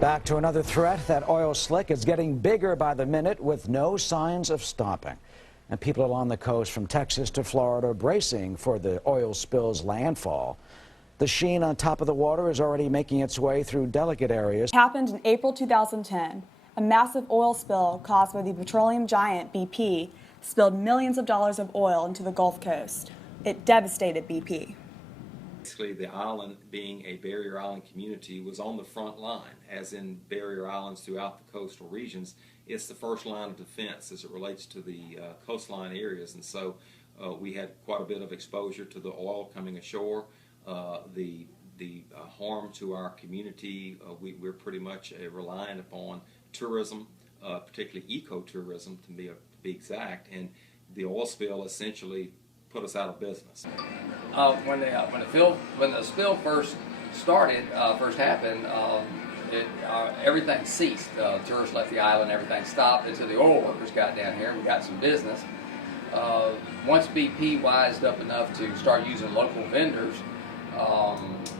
Back to another threat. That oil slick is getting bigger by the minute with no signs of stopping. And people along the coast from Texas to Florida are bracing for the oil spill's landfall. The sheen on top of the water is already making its way through delicate areas. It happened in April 2010. A massive oil spill caused by the petroleum giant BP spilled millions of dollars of oil into the Gulf Coast. It devastated BP. Basically, the island, being a barrier island community, was on the front line, as in barrier islands throughout the coastal regions. It's the first line of defense as it relates to the coastline areas, and so we had quite a bit of exposure to the oil coming ashore. The harm to our community, we're pretty much reliant upon tourism, particularly ecotourism to be exact, and the oil spill essentially put us out of business. When the spill first happened, everything ceased. Tourists left the island, everything stopped until the oil workers got down here. We got some business. Once BP wised up enough to start using local vendors,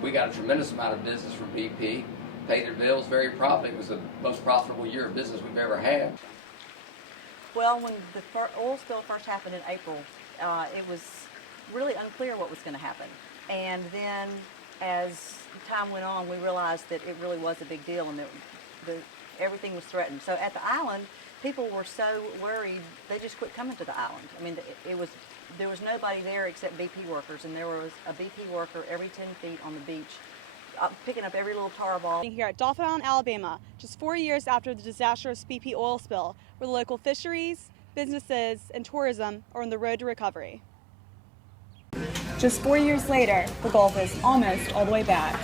we got a tremendous amount of business from BP. Paid their bills very profitably. It was the most profitable year of business we've ever had. Well, when the oil spill first happened in April, it was really unclear what was going to happen. And then as time went on, we realized that it really was a big deal and that everything was threatened. So at the island, people were so worried, they just quit coming to the island. I mean, there was nobody there except BP workers, and there was a BP worker every 10 feet on the beach picking up every little tar ball. Here at Dauphin Island, Alabama, just 4 years after the disastrous BP oil spill, where the local fisheries, businesses, and tourism are on the road to recovery. Just 4 years later, the Gulf is almost all the way back.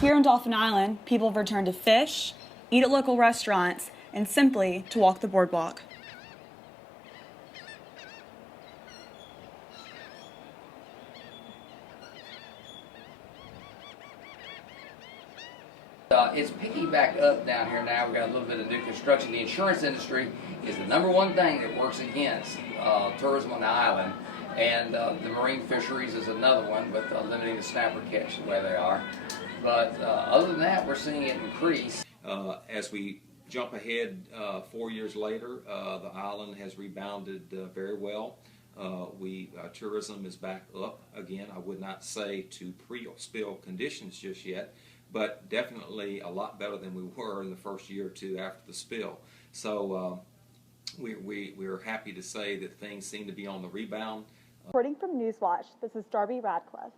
Here on Dauphin Island, people have returned to fish, eat at local restaurants, and simply to walk the boardwalk. It's picking back up down here now. We've got a little bit of new construction. The insurance industry is the #1 thing that works against tourism on the island, and the marine fisheries is another one, with limiting the snapper catch the way they are. But other than that, we're seeing it increase. As we jump ahead 4 years later, the island has rebounded very well. Tourism is back up again. I would not say to pre-spill conditions just yet, but definitely a lot better than we were in the first year or two after the spill. So we're happy to say that things seem to be on the rebound. Reporting from Newswatch, this is Darby Radcliff.